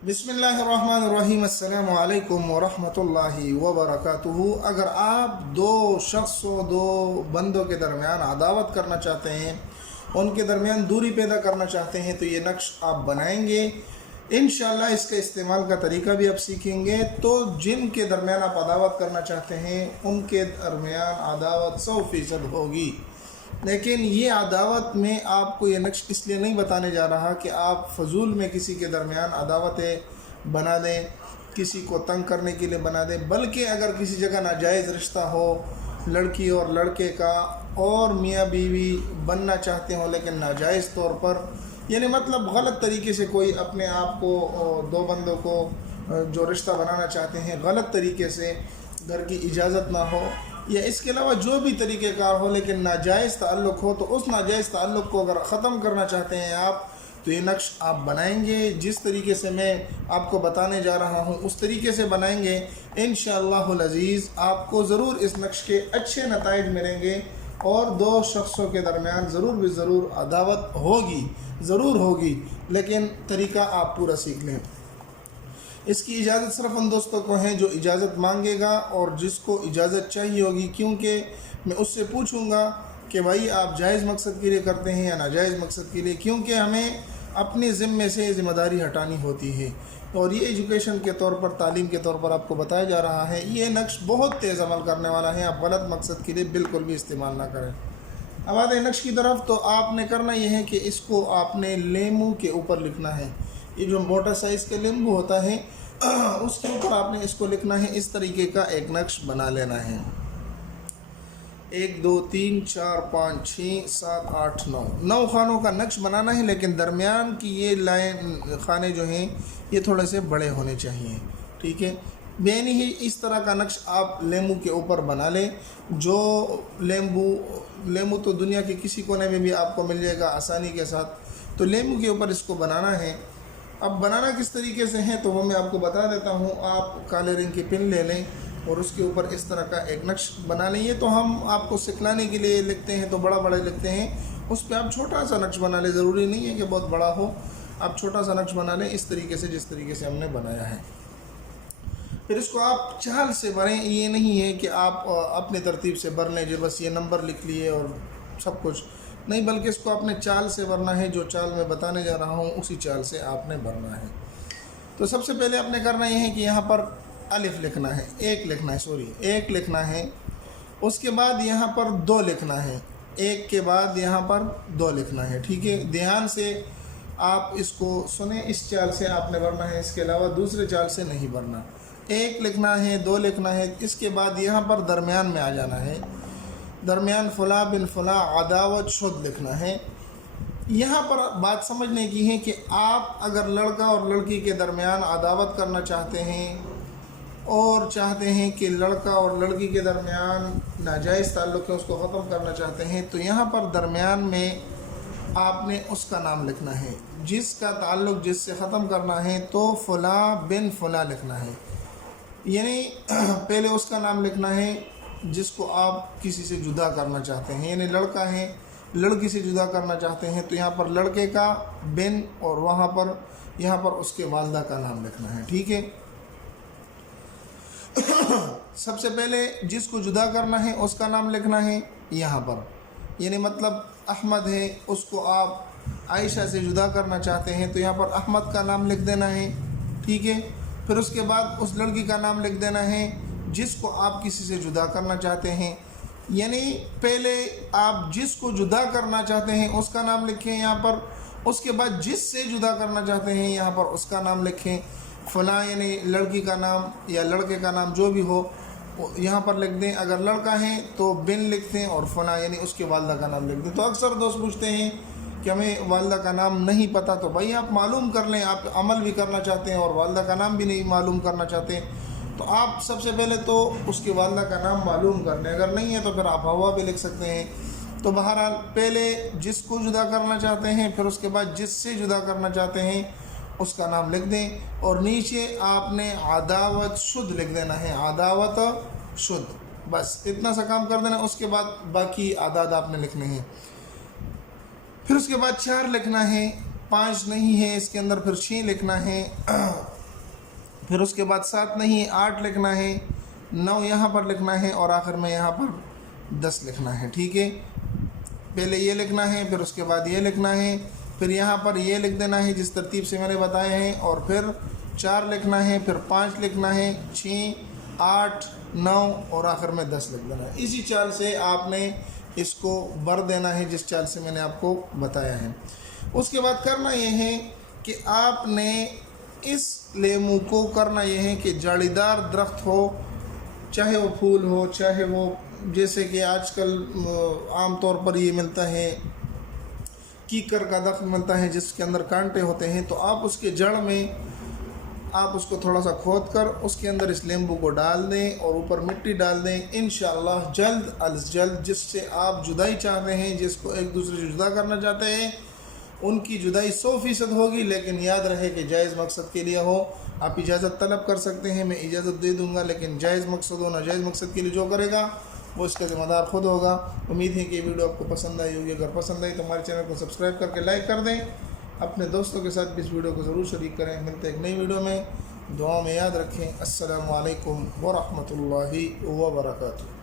बिस्मिल्लाहिर्रहमानिर्रहीम अस्सलामु अलैकुम वरहमतुल्लाहि वबरकातुहू। अगर आप दो शख्सों दो बंदों के दरमियान अदावत करना चाहते हैं, उनके दरमियान दूरी पैदा करना चाहते हैं, तो ये नक्श आप बनाएंगे इंशाअल्लाह। इसका इस्तेमाल का तरीका भी आप सीखेंगे। तो जिनके दरमियान आप अदावत करना चाहते हैं उनके दरमियान अदावत 100% होगी। लेकिन ये अदावत में आपको ये नक्श इसलिए नहीं बताने जा रहा कि आप फजूल में किसी के दरमियान अदावतें बना दें, किसी को तंग करने के लिए बना दें, बल्कि अगर किसी जगह नाजायज़ रिश्ता हो लड़की और लड़के का और मियाँ बीवी बनना चाहते हो लेकिन नाजायज़ तौर पर, यानी मतलब गलत तरीके से कोई अपने आप को दो बंदों को जो रिश्ता बनाना चाहते हैं गलत तरीके से, घर की इजाज़त ना हो या इसके अलावा जो भी तरीक़ेकार हो लेकिन नाजायज़ ताल्लुक़ हो, तो उस नाजायज़ ताल्लुक़ को अगर ख़त्म करना चाहते हैं आप, तो ये नक्श आप बनाएंगे। जिस तरीके से मैं आपको बताने जा रहा हूँ उस तरीके से बनाएंगे इंशाअल्लाहुल अज़ीज़। आपको ज़रूर इस नक्श के अच्छे नताइज मिलेंगे और दो शख्सों के दरमियान ज़रूर भी ज़रूर अदावत होगी, ज़रूर होगी, लेकिन तरीका आप पूरा सीख लें। इसकी इजाज़त सिर्फ उन दोस्तों को है जो इजाज़त मांगेगा और जिसको इजाज़त चाहिए होगी, क्योंकि मैं उससे पूछूंगा कि भाई आप जायज़ मकसद के लिए करते हैं या नाजायज़ मकसद के लिए, क्योंकि हमें अपने ज़िम्मे से ज़िम्मेदारी हटानी होती है। और ये एजुकेशन के तौर पर, तालीम के तौर पर आपको बताया जा रहा है। ये नक्श बहुत तेज़ अमल करने वाला है, आप गलत मकसद के लिए बिल्कुल भी इस्तेमाल ना करें। अब आते हैं नक्श की तरफ। तो आपने करना ये है कि इसको आपने लेमू के ऊपर लिखना है। ये जो मोटा साइज़ के नींबू होता है उसके ऊपर आपने इसको लिखना है। इस तरीके का एक नक्श बना लेना है। 1 2 3 4 5 6 7 8 9 खानों का नक्श बनाना है, लेकिन दरमियान की ये लाइन खाने जो हैं ये थोड़े से बड़े होने चाहिए, ठीक है। बेनी ही इस तरह का नक्श आप लेमू के ऊपर बना लें। जो लेमू तो दुनिया के किसी कोने में भी आपको मिल जाएगा आसानी के साथ। तो लेमू के ऊपर इसको बनाना है। अब बनाना किस तरीके से है तो वो मैं आपको बता देता हूँ। आप काले रंग की पिन ले लें और उसके ऊपर इस तरह का एक नक्श बना लें। ये तो हम आपको सिखलाने के लिए लिखते हैं तो बड़ा बड़ा लिखते हैं, उस पर आप छोटा सा नक्श बना लें। ज़रूरी नहीं है कि बहुत बड़ा हो, आप छोटा सा नक्श बना लें इस तरीके से जिस तरीके से हमने बनाया है। फिर इसको आप चाल से भरें। ये नहीं है कि आप अपने तरतीब से भर लें, जो बस ये नंबर लिख लिए और सब कुछ नहीं, बल्कि इसको आपने चाल से भरना है। जो चाल मैं बताने जा रहा हूँ उसी चाल से आपने भरना है। तो सबसे पहले आपने करना यह है कि यहाँ पर अलिफ लिखना है, एक लिखना है। उसके बाद यहाँ पर 2 लिखना है, एक के बाद यहाँ पर 2 लिखना है, ठीक है। ध्यान से आप इसको सुने, इस चाल से आपने भरना है, इसके अलावा दूसरे चाल से नहीं भरना। 1 लिखना है, 2 लिखना है, इसके बाद यहाँ पर दरमियान में आ जाना है। दरमियान फला बिन फला अदावत शुद्ध लिखना है। यहाँ पर बात समझने की है कि आप अगर लड़का और लड़की के दरमियान अदावत करना चाहते हैं और चाहते हैं कि लड़का और लड़की के दरमियान नाजायज़ ताल्लुक़ है उसको ख़त्म करना चाहते हैं, तो यहाँ पर दरमियान में आपने उसका नाम लिखना है जिसका ताल्लुक़ जिससे ख़त्म करना है। तो फ़ला बिन फ़ला लिखना है, यानी पहले उसका नाम लिखना है जिसको आप किसी से जुदा करना चाहते हैं, यानी लड़का है लड़की से जुदा करना चाहते हैं, तो यहाँ पर लड़के का बिन और वहाँ पर यहाँ पर उसके वालिदा का नाम लिखना है, ठीक है। सबसे पहले जिसको जुदा करना है उसका नाम लिखना है यहाँ पर, यानी मतलब अहमद है, उसको आप आयशा से जुदा करना चाहते हैं तो यहाँ पर अहमद का नाम लिख देना है, ठीक है। फिर उसके बाद उस लड़की का नाम लिख देना है जिसको आप किसी से जुदा करना चाहते हैं, यानी पहले आप जिसको जुदा करना चाहते हैं उसका नाम लिखें यहाँ पर, उसके बाद जिससे जुदा करना चाहते हैं यहाँ पर उसका नाम लिखें। फ़लाँ यानी लड़की का नाम या लड़के का नाम जो भी हो यहाँ पर लिख दें। अगर लड़का है तो बिन लिख दें और फ़लाँ यानी उसके वालिदा का नाम लिख दें। तो अक्सर दोस्त पूछते हैं कि हमें वालिदा का नाम नहीं पता, तो भाई आप मालूम कर लें। आप अमल भी करना चाहते हैं और वालिदा का नाम भी नहीं मालूम करना चाहते, तो आप सबसे पहले तो उसकी वालिदा का नाम मालूम कर लें। अगर नहीं है तो फिर आप हवा भी लिख सकते हैं। तो बहरहाल पहले जिसको जुदा करना चाहते हैं, फिर उसके बाद जिससे जुदा करना चाहते हैं उसका नाम लिख दें और नीचे आपने अदावत शुद्ध लिख देना है, अदावत शुद्ध, बस इतना सा काम कर देना। उसके बाद बाकी आदाद आपने लिखने हैं। फिर उसके बाद 4 लिखना है, 5 نہیں ہے اس کے اندر پھر 6 لکھنا ہے، پھر اس کے بعد 7 نہیں 8 لکھنا ہے، 9 یہاں پر لکھنا ہے اور آخر میں یہاں پر 10 لکھنا ہے، ٹھیک ہے۔ پہلے یہ لکھنا ہے، پھر اس کے بعد یہ لکھنا ہے، پھر یہاں پر یہ لکھ دینا ہے جس ترتیب سے میں نے بتایا ہے، اور پھر 4 لکھنا ہے، پھر 5 لکھنا ہے، 6 8 9 اور آخر میں 10 لکھ دینا ہے۔ اسی چال سے آپ نے اس کو بھر دینا ہے جس چال سے میں نے آپ کو بتایا ہے۔ اس کے بعد کرنا یہ ہے کہ آپ نے اس لیمو کو کرنا یہ ہے کہ جاڑی دار درخت ہو، چاہے وہ پھول ہو، چاہے وہ جیسے کہ آج کل عام طور پر یہ ملتا ہے کیکر کا درخت ملتا ہے جس کے اندر کانٹے ہوتے ہیں، تو آپ اس کے جڑ میں آپ اس کو تھوڑا سا کھود کر اس کے اندر اس لیمبو کو ڈال دیں اور اوپر مٹی ڈال دیں۔ انشاءاللہ جلد از جلد جس سے آپ جدائی چاہتے ہیں، جس کو ایک دوسرے سے جدا کرنا چاہتے ہیں، ان کی جدائی 100% ہوگی، لیکن یاد رہے کہ جائز مقصد کے لیے ہو۔ آپ اجازت طلب کر سکتے ہیں، میں اجازت دے دوں گا، لیکن جائز مقصد ہو ناجائز مقصد کے لیے جو کرے گا وہ اس کا ذمہ دار خود ہوگا۔ امید ہے کہ یہ ویڈیو آپ کو پسند آئی ہوگی، اگر پسند آئی تو ہمارے چینل کو سبسکرائب کر کے لائک کر دیں، اپنے دوستوں کے ساتھ بھی اس ویڈیو کو ضرور شریک کریں۔ ملتے ہیں ایک نئی ویڈیو میں، دعاؤں میں یاد رکھیں۔ السلام علیکم ورحمۃ اللہ وبرکاتہ۔